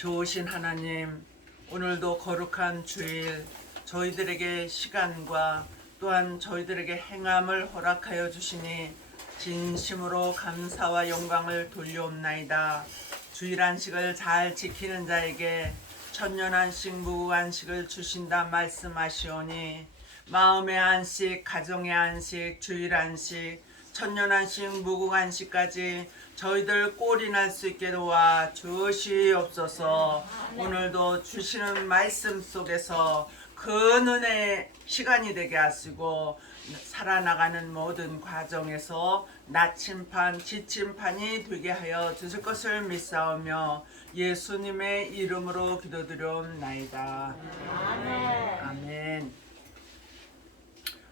좋으신 하나님, 오늘도 거룩한 주일 저희들에게 시간과 또한 저희들에게 행함을 허락하여 주시니 진심으로 감사와 영광을 돌려옵나이다. 주일 안식을 잘 지키는 자에게 천년 안식 무궁안식을 주신다 말씀하시오니 마음의 안식, 가정의 안식, 주일 안식, 천년 안식, 무궁안식까지 저희들 꼴이 날 수 있게 도와 주시옵소서. 오늘도 주시는 말씀 속에서 큰 은혜의 시간이 되게 하시고 살아나가는 모든 과정에서 나침판, 지침판이 되게 하여 주실 것을 믿사오며 예수님의 이름으로 기도드려옵나이다. 아멘. 아멘.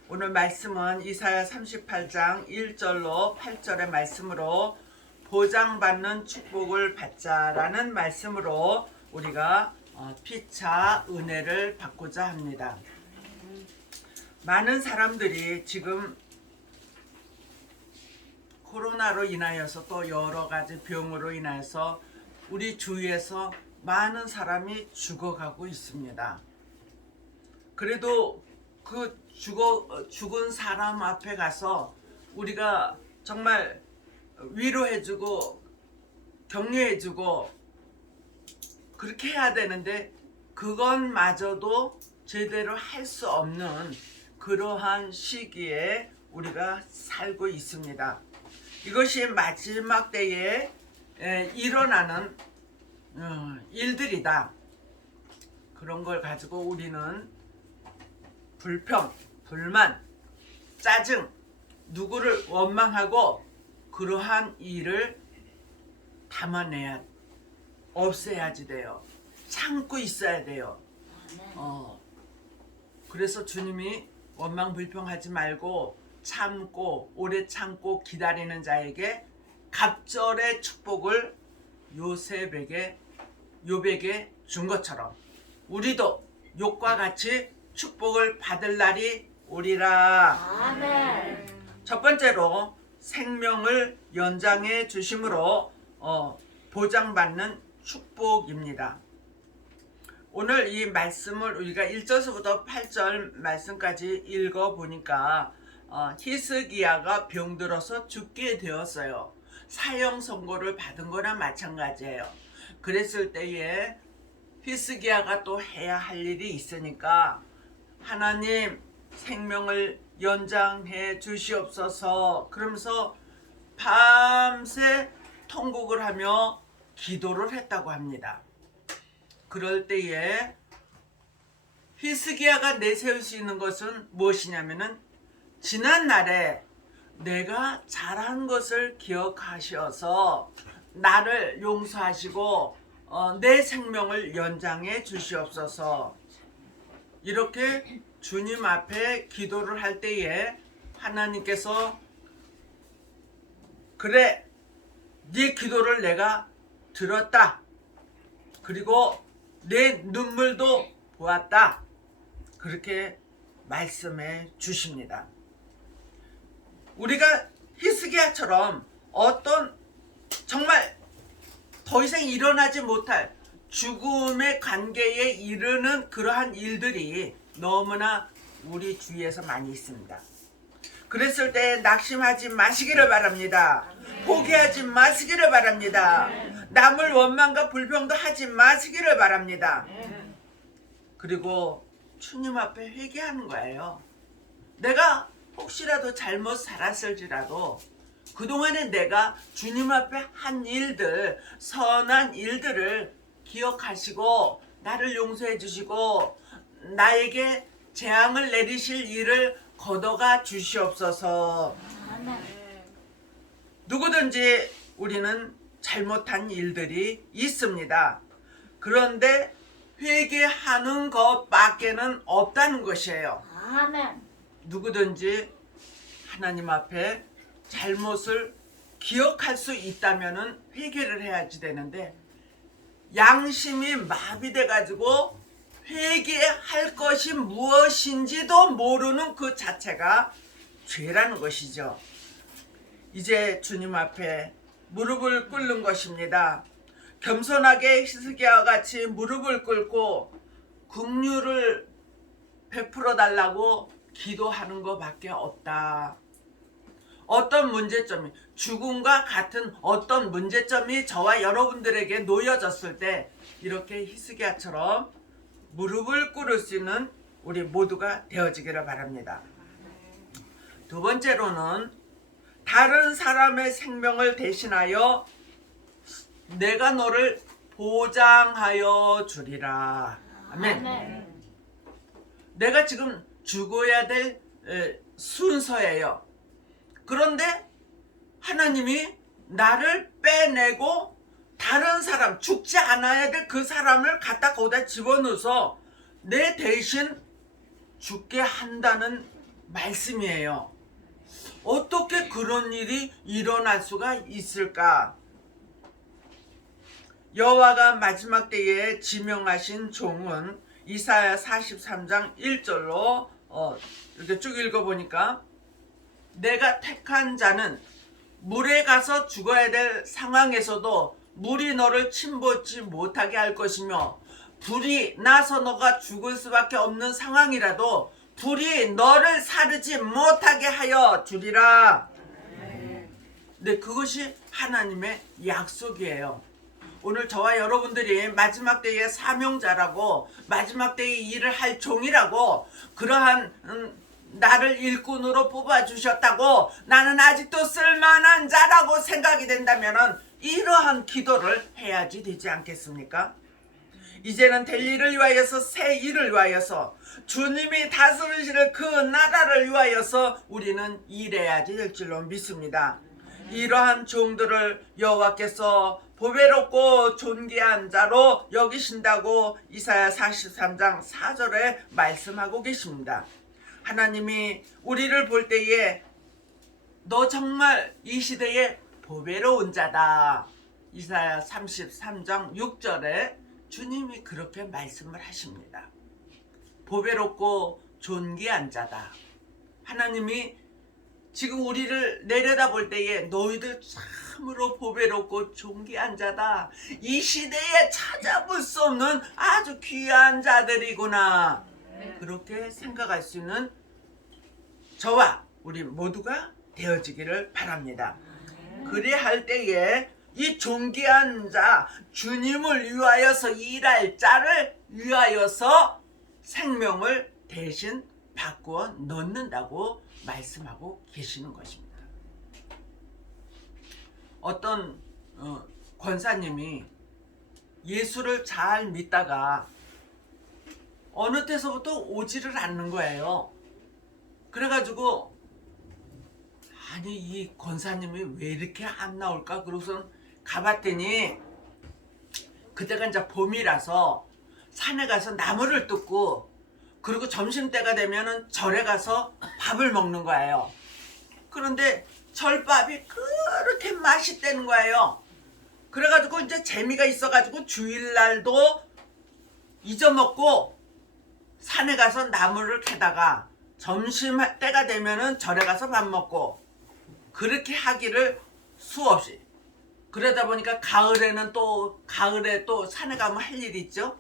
오늘 말씀은 이사야 38장 1절로 8절의 말씀으로 보장받는 축복을 받자라는 말씀으로 우리가 피차 은혜를 받고자 합니다. 많은 사람들이 지금 코로나로 인하여서 또 여러 가지 병으로 인해서 우리 주위에서 많은 사람이 죽어가고 있습니다. 그래도 그 죽은 사람 앞에 가서 우리가 정말 위로해주고 격려해주고 그렇게 해야 되는데 그것마저도 제대로 할 수 없는 그러한 시기에 우리가 살고 있습니다. 이것이 마지막 때에 일어나는 일들이다. 그런 걸 가지고 우리는 불평, 불만, 짜증, 누구를 원망하고 그러한 일을 담아내야, 없애야지 돼요. 참고 있어야 돼요. 그래서 주님이 원망 불평하지 말고 참고 오래 참고 기다리는 자에게 갑절의 축복을 욥에게 준 것처럼 우리도 욥과 같이 축복을 받을 날이 오리라. 아멘. 첫 번째로 생명을 연장해 주심으로 보장받는 축복입니다. 오늘 이 말씀을 우리가 1절부터 8절 말씀까지 읽어보니까 히스기야가 병들어서 죽게 되었어요. 사형 선고를 받은 거나 마찬가지예요. 그랬을 때에 히스기야가 또 해야 할 일이 있으니까 하나님 생명을 연장해 주시옵소서 그러면서 밤새 통곡을 하며 기도를 했다고 합니다. 그럴 때에 히스기야가 내세울 수 있는 것은 무엇이냐면은 지난 날에 내가 잘한 것을 기억하셔서 나를 용서하시고 내 생명을 연장해 주시옵소서. 이렇게 주님 앞에 기도를 할 때에 하나님께서 그래, 네 기도를 내가 들었다. 그리고 내 눈물도 보았다. 그렇게 말씀해 주십니다. 우리가 히스기야처럼 어떤 정말 더 이상 일어나지 못할 죽음의 관계에 이르는 그러한 일들이 너무나 우리 주위에서 많이 있습니다. 그랬을 때 낙심하지 마시기를 바랍니다. 포기하지 마시기를 바랍니다. 남을 원망과 불평도 하지 마시기를 바랍니다. 그리고 주님 앞에 회개하는 거예요. 내가 혹시라도 잘못 살았을지라도 그동안에 내가 주님 앞에 한 일들, 선한 일들을 기억하시고 나를 용서해 주시고 나에게 재앙을 내리실 일을 걷어가 주시옵소서. 누구든지 우리는 잘못한 일들이 있습니다. 그런데 회개하는 것밖에는 없다는 것이에요. 아멘. 누구든지 하나님 앞에 잘못을 기억할 수 있다면은 회개를 해야지 되는데 양심이 마비돼 가지고 회개할 것이 무엇인지도 모르는 그 자체가 죄라는 것이죠. 이제 주님 앞에 무릎을 꿇는 것입니다. 겸손하게 히스기야와 같이 무릎을 꿇고 긍휼을 베풀어 달라고 기도하는 것밖에 없다. 어떤 문제점이, 죽음과 같은 어떤 문제점이 저와 여러분들에게 놓여졌을 때 이렇게 히스기야처럼 무릎을 꿇을 수 있는 우리 모두가 되어지기를 바랍니다. 두 번째로는 다른 사람의 생명을 대신하여 내가 너를 보장하여 주리라. 아멘. 아멘. 내가 지금 죽어야 될 순서예요. 그런데 하나님이 나를 빼내고 다른 사람, 죽지 않아야 될 그 사람을 갖다 거기다 집어넣어서 내 대신 죽게 한다는 말씀이에요. 어떻게 그런 일이 일어날 수가 있을까? 여호와가 마지막 때에 지명하신 종은 이사야 43장 1절로 이렇게 쭉 읽어보니까 내가 택한 자는 물에 가서 죽어야 될 상황에서도 물이 너를 침몰지 못하게 할 것이며 불이 나서 너가 죽을 수밖에 없는 상황이라도 불이 너를 사르지 못하게 하여 주리라. 네, 그것이 하나님의 약속이에요. 오늘 저와 여러분들이 마지막 때의 사명자라고, 마지막 때의 일을 할 종이라고, 그러한 나를 일꾼으로 뽑아주셨다고, 나는 아직도 쓸만한 자라고 생각이 된다면 이러한 기도를 해야지 되지 않겠습니까? 이제는 될 일을 위하여서, 새 일을 위하여서, 주님이 다스리실 그 나라를 위하여서 우리는 일해야지 될 줄로 믿습니다. 이러한 종들을 여호와께서 보배롭고 존귀한 자로 여기신다고 이사야 43장 4절에 말씀하고 계십니다. 하나님이 우리를 볼 때에 너 정말 이 시대에 보배로운 자다. 이사야 33장 6절에 주님이 그렇게 말씀을 하십니다. 보배롭고 존귀한 자다. 하나님이 지금 우리를 내려다볼 때에 너희들 참으로 보배롭고 존귀한 자다. 이 시대에 찾아볼 수 없는 아주 귀한 자들이구나. 그렇게 생각할 수 있는 저와 우리 모두가 되어지기를 바랍니다. 그래야 할 때에 이 존귀한 자, 주님을 위하여서 일할 자를 위하여서 생명을 대신 바꾸어 넣는다고 말씀하고 계시는 것입니다. 어떤 권사님이 예수를 잘 믿다가 어느 때서부터 오지를 않는 거예요. 그래가지고 아니 이 권사님이 왜 이렇게 안 나올까? 그러고선 가봤더니 그때가 이제 봄이라서 산에 가서 나무를 뜯고 그리고 점심때가 되면은 절에 가서 밥을 먹는 거예요. 그런데 절밥이 그렇게 맛있다는 거예요. 그래가지고 이제 재미가 있어가지고 주일날도 잊어먹고 산에 가서 나무를 캐다가 점심때가 되면은 절에 가서 밥 먹고 그렇게 하기를 수없이. 그러다 보니까 가을에 또 산에 가면 할 일이 있죠.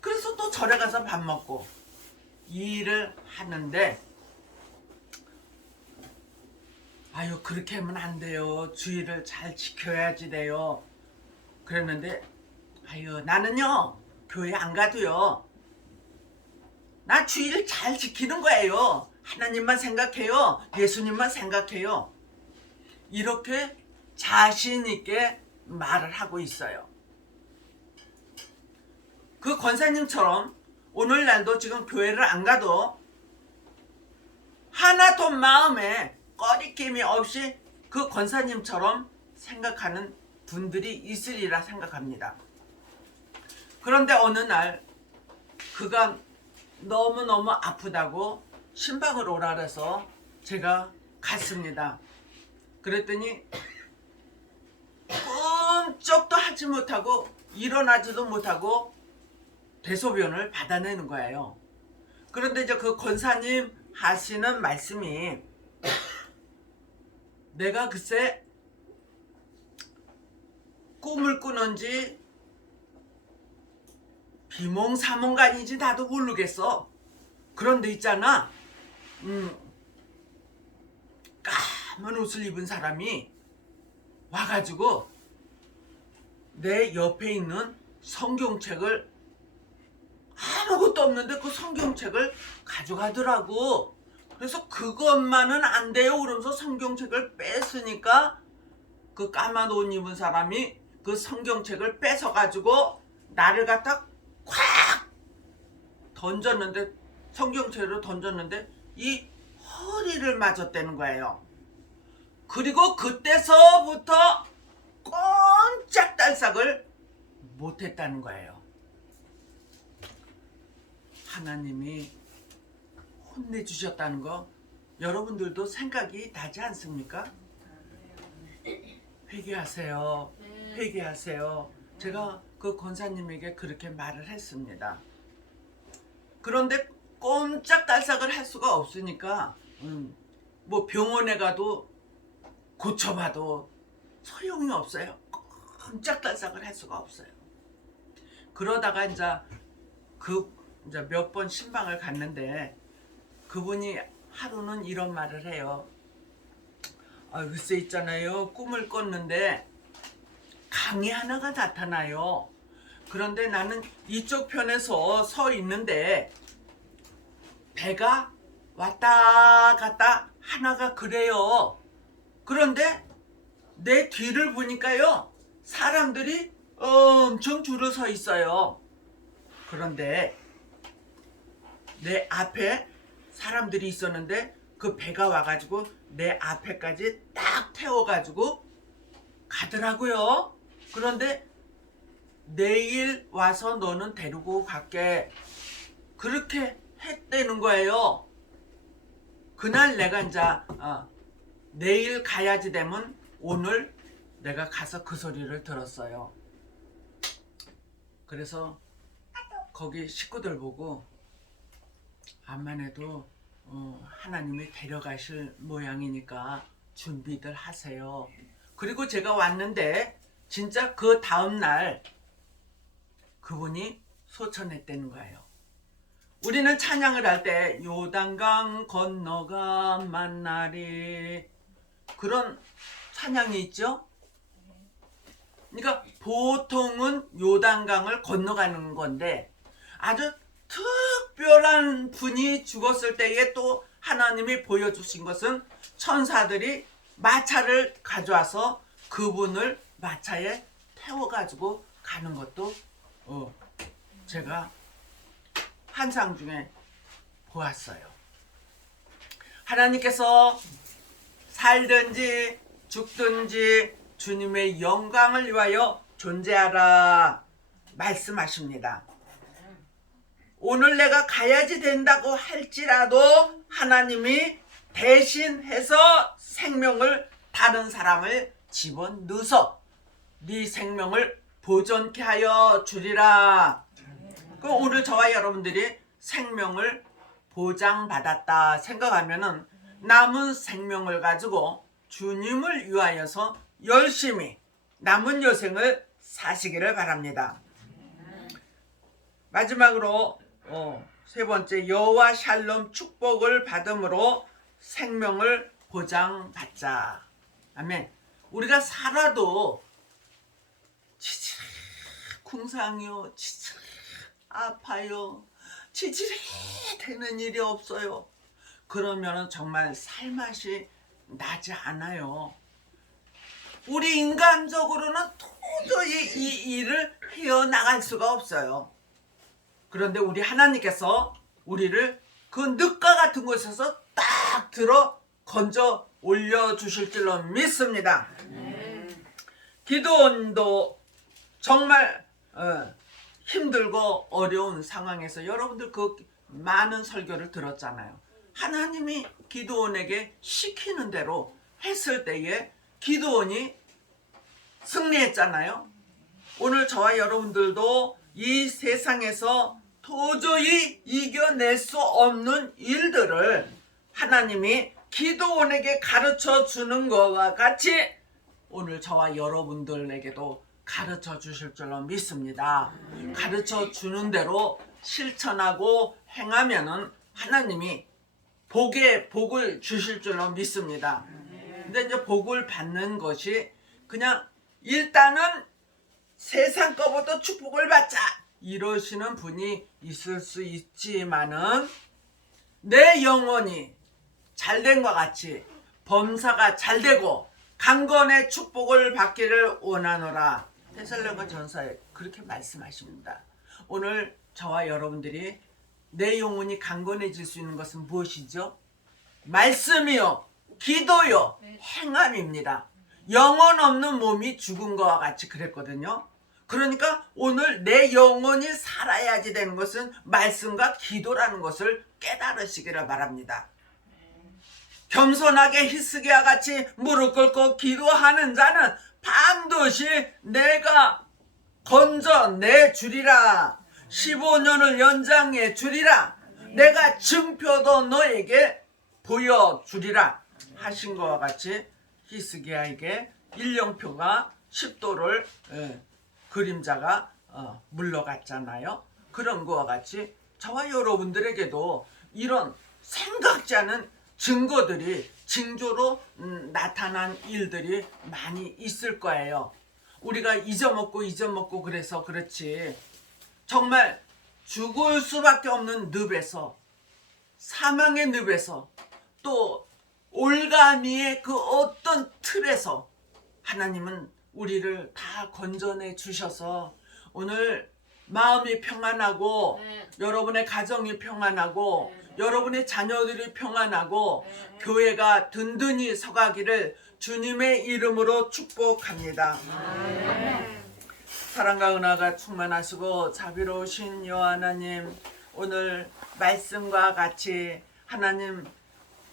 그래서 또 절에 가서 밥 먹고 이 일을 하는데 아유 그렇게 하면 안 돼요. 주의를 잘 지켜야지 돼요. 그랬는데 아유 나는요 교회 안 가도요. 나 주의를 잘 지키는 거예요. 하나님만 생각해요. 예수님만 생각해요. 이렇게 자신 있게 말을 하고 있어요. 그 권사님처럼 오늘날도 지금 교회를 안 가도 하나도 마음에 꺼리낌이 없이 그 권사님처럼 생각하는 분들이 있으리라 생각합니다. 그런데 어느 날 그가 너무너무 아프다고 신방을 오라 그래서 제가 갔습니다. 그랬더니 꿈쩍도 하지 못하고 일어나지도 못하고 대소변을 받아내는 거예요. 그런데 이제 그 권사님 하시는 말씀이 내가 글쎄 꿈을 꾸는지 비몽사몽간인지 나도 모르겠어. 그런데 있잖아, 까만 옷을 입은 사람이 와가지고 내 옆에 있는 성경책을, 아무것도 없는데 그 성경책을 가져가더라고. 그래서 그것만은 안 돼요 그러면서 성경책을 뺐으니까 그 까만 옷 입은 사람이 그 성경책을 뺏어가지고 나를 갖다 콱 던졌는데, 성경책으로 던졌는데 이 허리를 맞았다는 거예요. 그리고 그때서부터 꼼짝달싹을 못했다는 거예요. 하나님이 혼내주셨다는 거 여러분들도 생각이 나지 않습니까? 회개하세요. 회개하세요. 제가 그 권사님에게 그렇게 말을 했습니다. 그런데 꼼짝달싹을 할 수가 없으니까 뭐 병원에 가도 고쳐봐도 소용이 없어요. 꼼짝달싹을 할 수가 없어요. 그러다가 이제 몇 번 신방을 갔는데 그분이 하루는 이런 말을 해요. 글쎄 있잖아요. 꿈을 꿨는데 강이 하나가 나타나요. 그런데 나는 이쪽 편에서 서 있는데 배가 왔다 갔다 하나가 그래요. 그런데 내 뒤를 보니까요, 사람들이 엄청 줄을 서 있어요. 그런데 내 앞에 사람들이 있었는데 그 배가 와가지고 내 앞에까지 딱 태워가지고 가더라고요. 그런데 내일 와서 너는 데리고 갈게, 그렇게 했다는 거예요. 그날 내가 이제 내일 가야지 되면 오늘 내가 가서 그 소리를 들었어요. 그래서 거기 식구들 보고 암만 해도 하나님이 데려가실 모양이니까 준비들 하세요. 그리고 제가 왔는데 진짜 그 다음날 그분이 소천했다는 거예요. 우리는 찬양을 할 때 요단강 건너가 만나리, 그런 찬양이 있죠. 그러니까 보통은 요단강을 건너가는 건데 아주 특별한 분이 죽었을 때에 또 하나님이 보여주신 것은 천사들이 마차를 가져와서 그분을 마차에 태워가지고 가는 것도 제가 환상 중에 보았어요. 하나님께서 살든지 죽든지 주님의 영광을 위하여 존재하라 말씀하십니다. 오늘 내가 가야지 된다고 할지라도 하나님이 대신해서 생명을, 다른 사람을 집어넣어서 네 생명을 보존케 하여 주리라. 그 오늘 저와 여러분들이 생명을 보장받았다 생각하면은 남은 생명을 가지고 주님을 위하여서 열심히 남은 여생을 사시기를 바랍니다. 마지막으로 세 번째, 여호와 샬롬 축복을 받음으로 생명을 보장받자. 아멘. 우리가 살아도 지지리 궁상이요, 지지리 아파요, 지지리 되는 일이 없어요. 그러면 정말 살맛이 나지 않아요. 우리 인간적으로는 도저히 이 일을 헤어나갈 수가 없어요. 그런데 우리 하나님께서 우리를 그 늪과 같은 곳에서 딱 들어 건져 올려주실 줄로 믿습니다. 기도원도 정말 힘들고 어려운 상황에서 여러분들 그 많은 설교를 들었잖아요. 하나님이 기도원에게 시키는 대로 했을 때에 기도원이 승리했잖아요. 오늘 저와 여러분들도 이 세상에서 도저히 이겨낼 수 없는 일들을 하나님이 기도원에게 가르쳐 주는 것과 같이 오늘 저와 여러분들에게도 가르쳐 주실 줄로 믿습니다. 가르쳐 주는 대로 실천하고 행하면은 하나님이 복을 주실 줄로 믿습니다. 근데 이제 복을 받는 것이 그냥 일단은 세상 거부터 축복을 받자 이러시는 분이 있을 수 있지만은 내 영혼이 잘된과 같이 범사가 잘되고 강건의 축복을 받기를 원하노라. 데살로니가 전서에 그렇게 말씀하십니다. 오늘 저와 여러분들이 내 영혼이 강건해질 수 있는 것은 무엇이죠? 말씀이요, 기도요, 행함입니다. 영혼 없는 몸이 죽은 것과 같이 그랬거든요. 그러니까 오늘 내 영혼이 살아야지 되는 것은 말씀과 기도라는 것을 깨달으시기를 바랍니다. 겸손하게 히스기야 같이 무릎 꿇고 기도하는 자는 반드시 내가 건져내 주리라. 15년을 연장해 주리라. 내가 증표도 너에게 보여주리라 하신 것과 같이 히스기야에게 일령표가 10도를 그림자가 물러갔잖아요. 그런 것과 같이 저와 여러분들에게도 이런 생각지 않은 증거들이 징조로 나타난 일들이 많이 있을 거예요. 우리가 잊어먹고 그래서 그렇지 정말 죽을 수밖에 없는 늪에서 사망의 늪에서 또 올가미의 그 어떤 틀에서 하나님은 우리를 다 건져내 주셔서 오늘 마음이 평안하고 여러분의 가정이 평안하고 여러분의 자녀들이 평안하고 교회가 든든히 서가기를 주님의 이름으로 축복합니다. 사랑과 은혜가 충만하시고 자비로우신 여호와 하나님, 오늘 말씀과 같이 하나님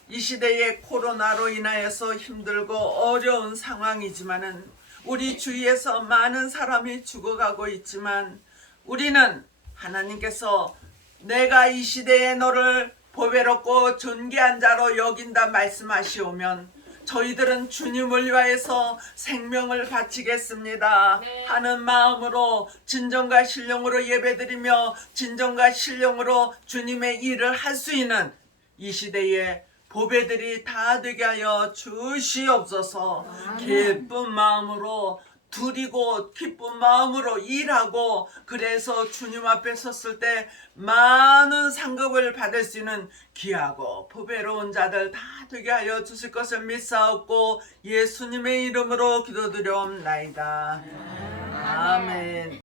이 시대의 코로나로 인하여서 힘들고 어려운 상황이지만은 우리 주위에서 많은 사람이 죽어가고 있지만 우리는 하나님께서 내가 이 시대에 너를 보배롭고 존귀한 자로 여긴다 말씀하시오면 저희들은 주님을 위하여서 생명을 바치겠습니다 하는 마음으로 진정과 신령으로 예배드리며 진정과 신령으로 주님의 일을 할 수 있는 이 시대에 보배들이 다 되게 하여 주시옵소서. 기쁜 마음으로 드리고 기쁜 마음으로 일하고 그래서 주님 앞에 섰을 때 많은 상급을 받을 수 있는 귀하고 보배로운 자들 다 되게 하여 주실 것을 믿사옵고 예수님의 이름으로 기도드려옵나이다. 아멘.